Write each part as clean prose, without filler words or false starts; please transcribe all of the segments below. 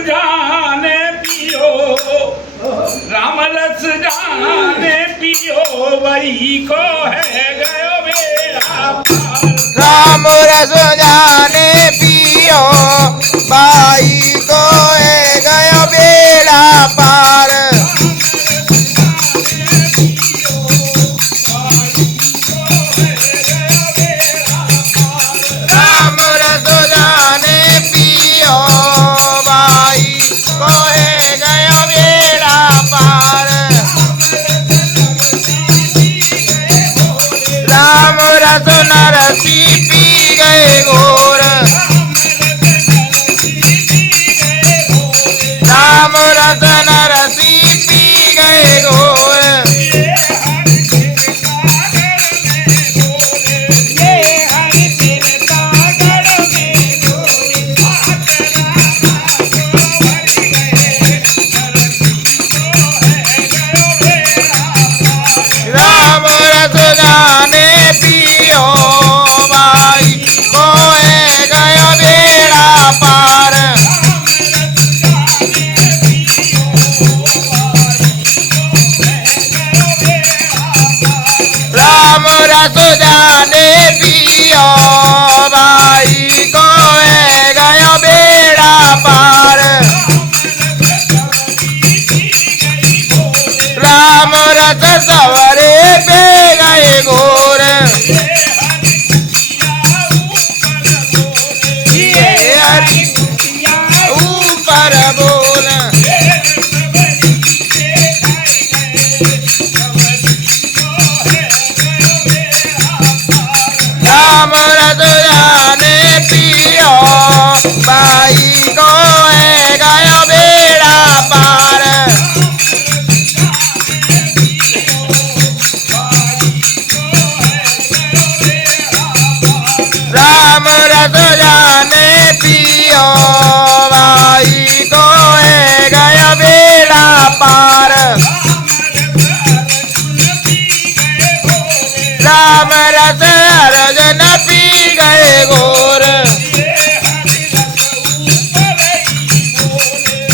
जाने पियो, राम रस जाने पियो, वही को है गयो बेड़ा पार। राम रस जाने पियो, भाई को है गयो बेड़ा पार। राम रस जाने पियो, भाई को है गयो बेड़ा पार। राम रस नरसी पी गए घोर, राम रस नरसी पी गए घोर। राम रस जाने पियो, भाई को है गयो बेड़ा पार। राम रस जाने पियो, भाई को है गयो बेड़ा पार। राम रस सवरे पे गए घोर, ये हरि ऊपर बोल। राम रस जाने पियो, भाई को है गयो बेड़ा पार। राम रस जाने पियो, भाई को है गयो बेड़ा पार। राम रस अर्जुन पी गए घोर,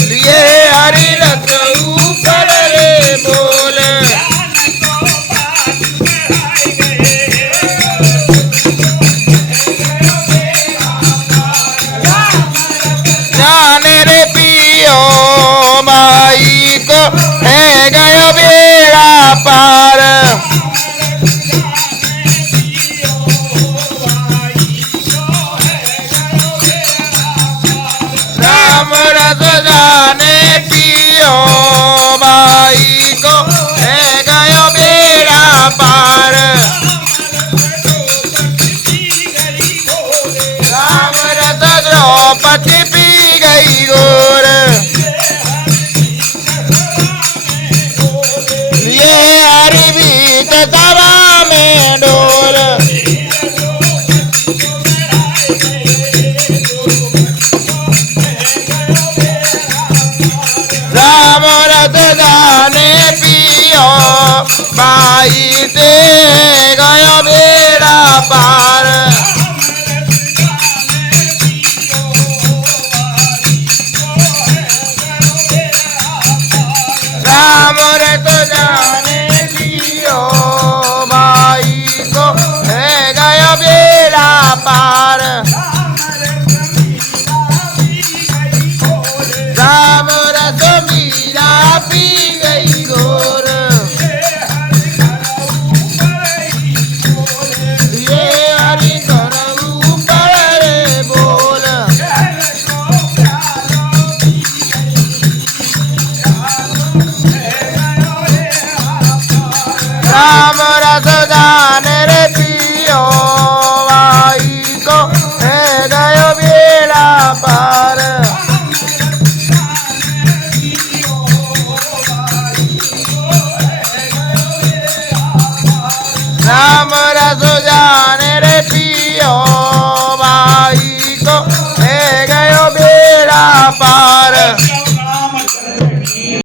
लिए हरि रस ऊपर रे बोल। जाने रे पियो, भाई को है गयो बेड़ा पार। राम रस जाने पियो, भाई को है गयो बेड़ा पार। राम रस द्रौपदी पी गई घोर, ये हरि बीच सभा में डोल। राम रस जाने पियो, भाई ते गयो बेड़ा पार। राम रस जाने पियो, भाई को है गयो बेड़ा पार। राम रस मीरा पी गई घोर, ये हरि कर ऊपर रे बोल। राम रस जाने रे पियो, भाई को है गयो बेड़ा पार। राम रस जाने रे पियो, भाई को है गयो बेड़ा पार।